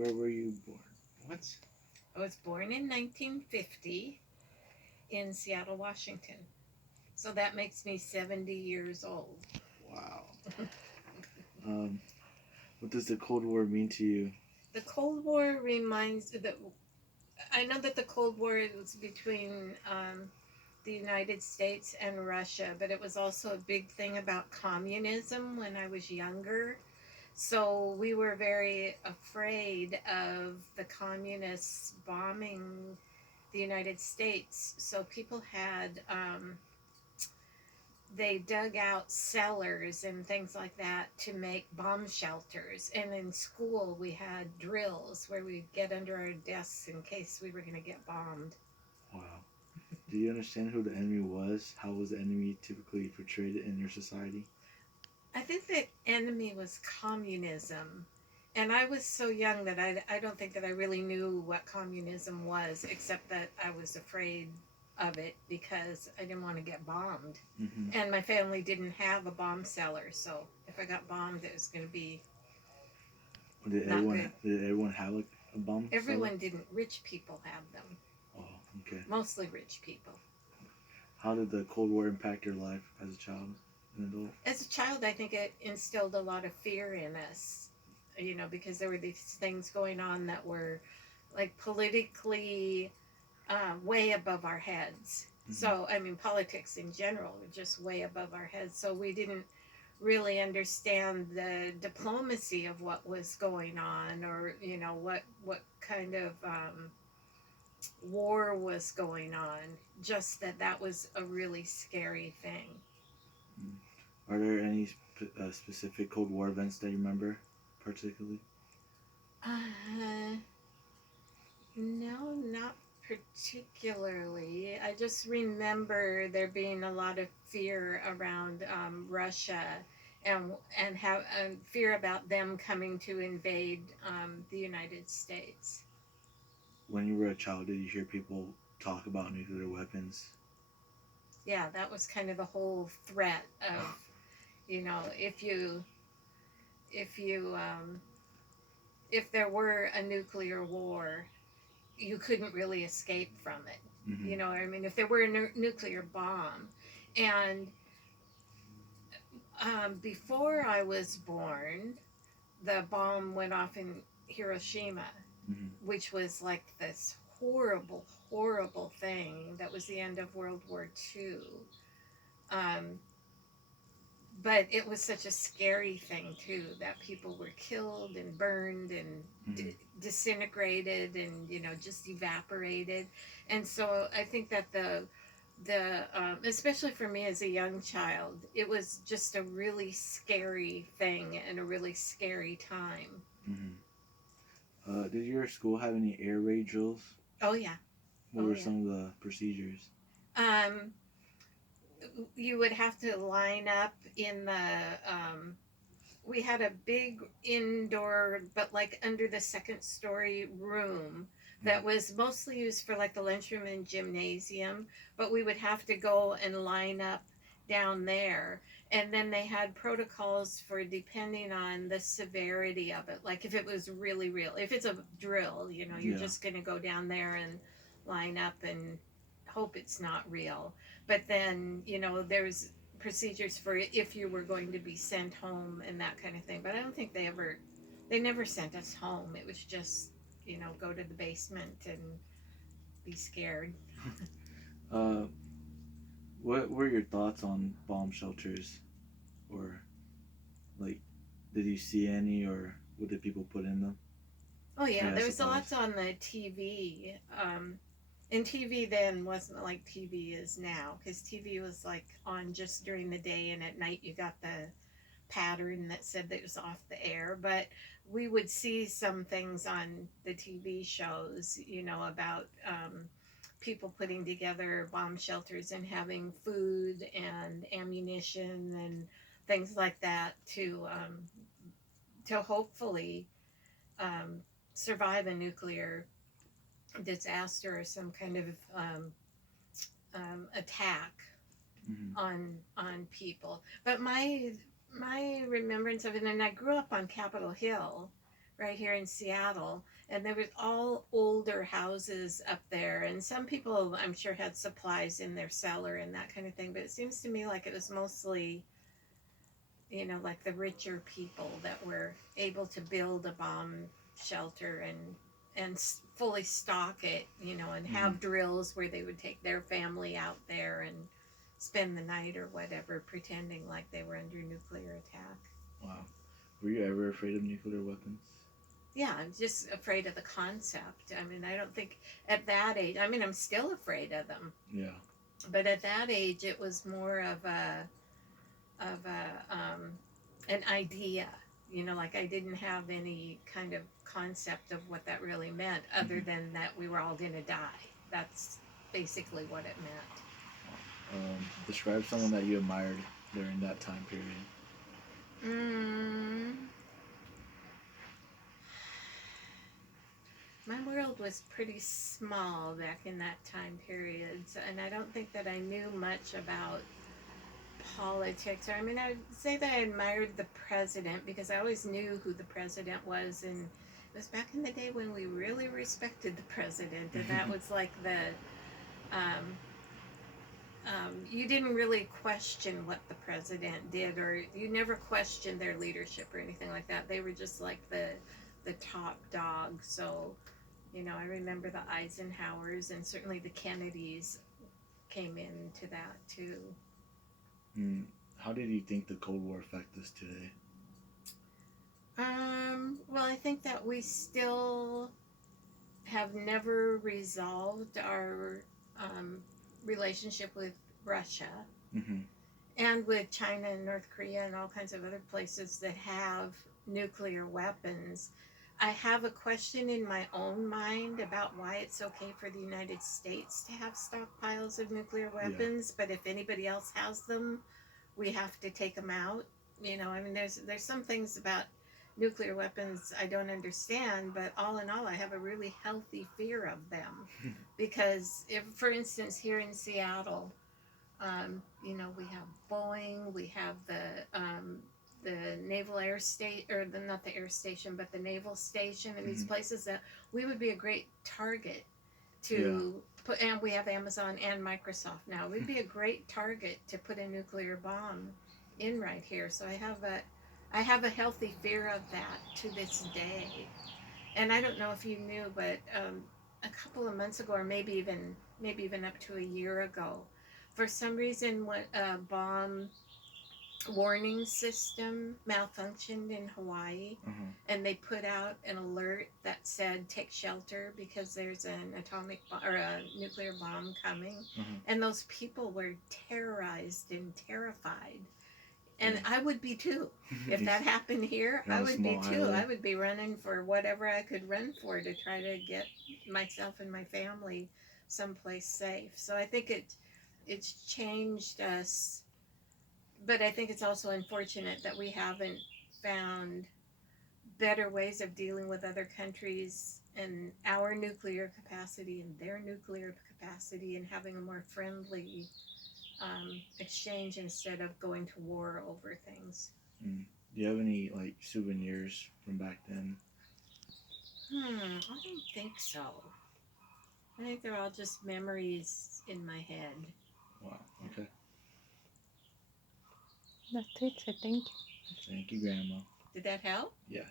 Where were you born? What? I was born in 1950 in Seattle, Washington. So that makes me 70 years old. Wow. Um, what does the Cold War mean to you? The Cold War reminds that I know that the Cold War was between the United States and Russia, but it was also a big thing about communism when I was younger. So we were very afraid of the communists bombing the United States. So people had they dug out cellars and things like that to make bomb shelters. And in school, we had drills where we'd get under our desks in case we were going to get bombed. Wow. Do you understand who the enemy was? How was the enemy typically portrayed in your society? I think the enemy was communism. And I was so young that I don't think that I really knew what communism was, except that I was afraid of it because I didn't want to get bombed. Mm-hmm. And my family didn't have a bomb cellar, so if I got bombed, it was going to be not good. Did everyone have like a bomb cellar? Everyone didn't. Rich people have them. Oh, okay. Mostly rich people. How did the Cold War impact your life as a child and adult? As a child, I think it instilled a lot of fear in us, because there were these things going on that were like politically way above our heads. Mm-hmm. So, I mean, politics in general were just way above our heads. So, we didn't really understand the diplomacy of what was going on, or what kind of war was going on. Just that was a really scary thing. Mm. Are there any specific Cold War events that you remember particularly? Uh, no, not particularly. I just remember there being a lot of fear around Russia, and have fear about them coming to invade the United States. When you were a child, did you hear people talk about nuclear weapons? Yeah, that was kind of the whole threat of, if you if there were a nuclear war, you couldn't really escape from it. Mm-hmm. I mean, if there were a nuclear bomb, and before I was born, the bomb went off in Hiroshima, Mm-hmm. which was like this horrible, horrible thing. That was the end of World War II. Um, but it was such a scary thing too, that people were killed and burned and Mm-hmm. disintegrated and just evaporated. And so I think that the especially for me as a young child, it was just a really scary thing and a really scary time. Mm-hmm. Did your school have any air raid drills? Oh yeah. What Oh were yeah. some of the procedures? um you would have to line up in the we had a big indoor, but like under the second story room that was mostly used for like the lunchroom and gymnasium, but we would have to go and line up down there. And then they had protocols for depending on the severity of it. Like if it was really real, if it's a drill, you're Yeah. just going to go down there and line up and hope it's not real. But then, there's procedures for if you were going to be sent home and that kind of thing. But I don't think they never sent us home. It was just, go to the basement and be scared. Uh, what were your thoughts on bomb shelters, or like, did you see any, or what did people put in them? Oh I yeah, guess there was supplies. lots on the TV. And TV then wasn't like TV is now, because TV was like on just during the day, and at night you got the pattern that said that it was off the air. But we would see some things on the TV shows, about people putting together bomb shelters and having food and ammunition and things like that to hopefully um, survive a nuclear disaster or some kind of attack Mm-hmm. on people. But my remembrance of it, and I grew up on Capitol Hill, right here in Seattle, and there was all older houses up there, and some people I'm sure had supplies in their cellar and that kind of thing, but it seems to me like it was mostly, like the richer people that were able to build a bomb shelter and fully stock it, and Mm-hmm. have drills where they would take their family out there and spend the night or whatever, pretending like they were under nuclear attack. Wow. Were you ever afraid of nuclear weapons? Yeah, I'm just afraid of the concept. I mean, I don't think at that age, I mean, I'm still afraid of them, Yeah. but at that age, it was more of an idea. Like I didn't have any kind of concept of what that really meant, other Mm-hmm. than that we were all gonna die. That's basically what it meant. Describe someone that you admired during that time period. Mm, my world was pretty small back in that time period, and I don't think that I knew much about politics. Or I mean, I'd say that I admired the president because I always knew who the president was, and it was back in the day when we really respected the president, and that was like um, you didn't really question what the president did, or you never questioned their leadership or anything like that. They were just like the top dog. So I remember the Eisenhowers and certainly the Kennedys came into that too. Mm. How did you think the Cold War affect us today? Well, I think that we still have never resolved our relationship with Russia Mm-hmm. and with China and North Korea and all kinds of other places that have nuclear weapons. I have a question in my own mind about why it's okay for the United States to have stockpiles of nuclear Yeah. weapons, but if anybody else has them, we have to take them out. I mean, there's some things about nuclear weapons I don't understand, but all in all, I have a really healthy fear of them because, if, for instance, here in Seattle, we have Boeing, we have the Naval Air State, or the not the air station, but the naval station, and these Mm-hmm. places that we would be a great target Yeah. to put, and we have Amazon and Microsoft now. We'd be a great target to put a nuclear bomb in right here. So I have a healthy fear of that to this day. And I don't know if you knew, but a couple of months ago, or maybe even up to a year ago, for some reason, what a bomb warning system malfunctioned in Hawaii, Uh-huh. and they put out an alert that said take shelter because there's an atomic or a nuclear bomb coming, Uh-huh. and those people were terrorized and terrified. And Yeah. I would be too. If You're that happened here, I on a would be small too. I island. would be running for whatever I could run for to try to get myself and my family someplace safe. So I think it's changed us, but I think it's also unfortunate that we haven't found better ways of dealing with other countries and our nuclear capacity and their nuclear capacity, and having a more friendly exchange instead of going to war over things. Mm. Do you have any like souvenirs from back then? I don't think so. I think they're all just memories in my head. Wow. Yeah. Okay. That's it. So thank you. Thank you, Grandma. Did that help? Yes.